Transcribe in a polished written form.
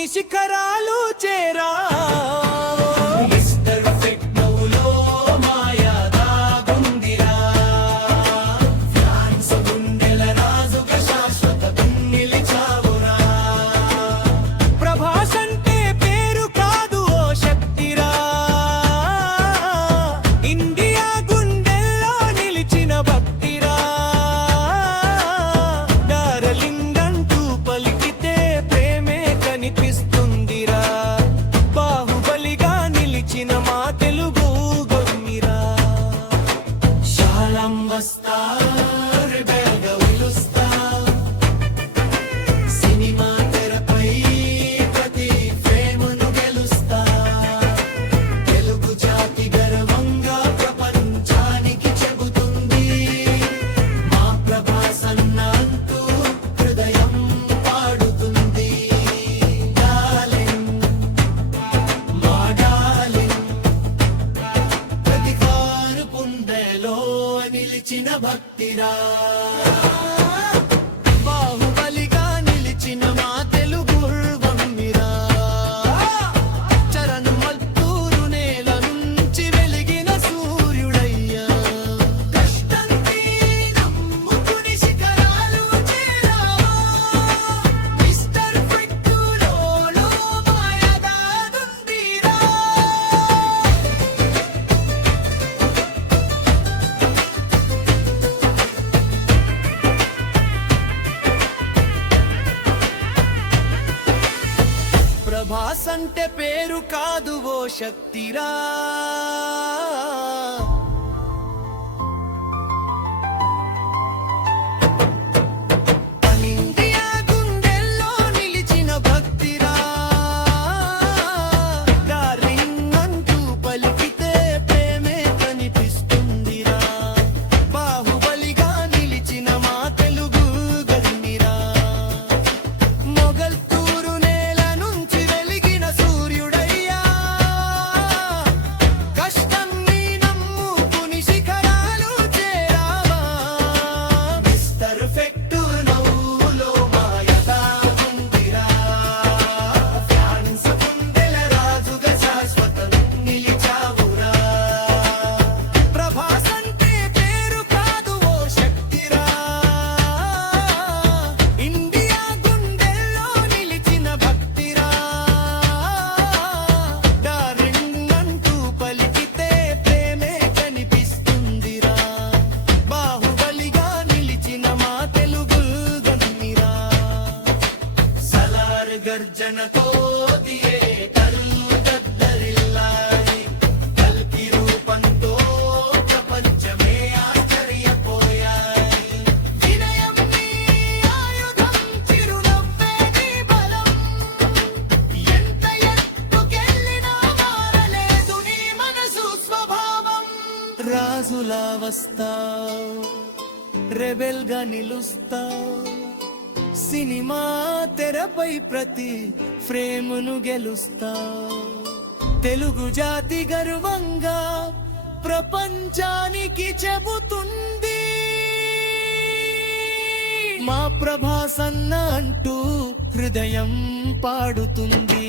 పుని శిఖరాలు చేరా నిలిచిన భక్తిరా బాహుబలిగా నిలిచిన మా తెలుగు ఉర్వమ్మిరా చరణ్ మల్పూరు నేల నుంచి వెలిగిన సూర్యుడయ్యా కష్టంతి నమ్ముకుని శిఖరాలు చేరావా మిస్టర్ ఫిట్టులో మాయదాదుందిరా ప్రభాస్ అంటే పేరు కాదు ఓ శక్తిరా ఇండియా గుండెల్లో నిలిచిన భక్తిరా డార్లింగ్ అంటూ పలికితే ప్రేమే కనిపిస్తుందిరా బాహుబలిగా నిలిచిన మా తెలుగు గదినిరా మొగల్ గర్జనతో దియే కళ్ళు దద్దరిల్లాయి కల్కి రూపంతో ప్రపంచమే ఆశ్చర్యపోయాయి వినయం నీ ఆయుధం చిరునవ్వే నీ బలం ఎంత ఎత్తుకెళ్ళినా మారలేదు నీ మనసు స్వభావం రాజులా వస్తావు రెబెల్ గా నిలుస్తావు సినిమా తెరపై ప్రతి ఫ్రేమును గెలుస్తా తెలుగు జాతి గర్వంగా ప్రపంచానికి చెబుతుంది మా ప్రభాస్ అన్న అంటూ హృదయం పాడుతుంది.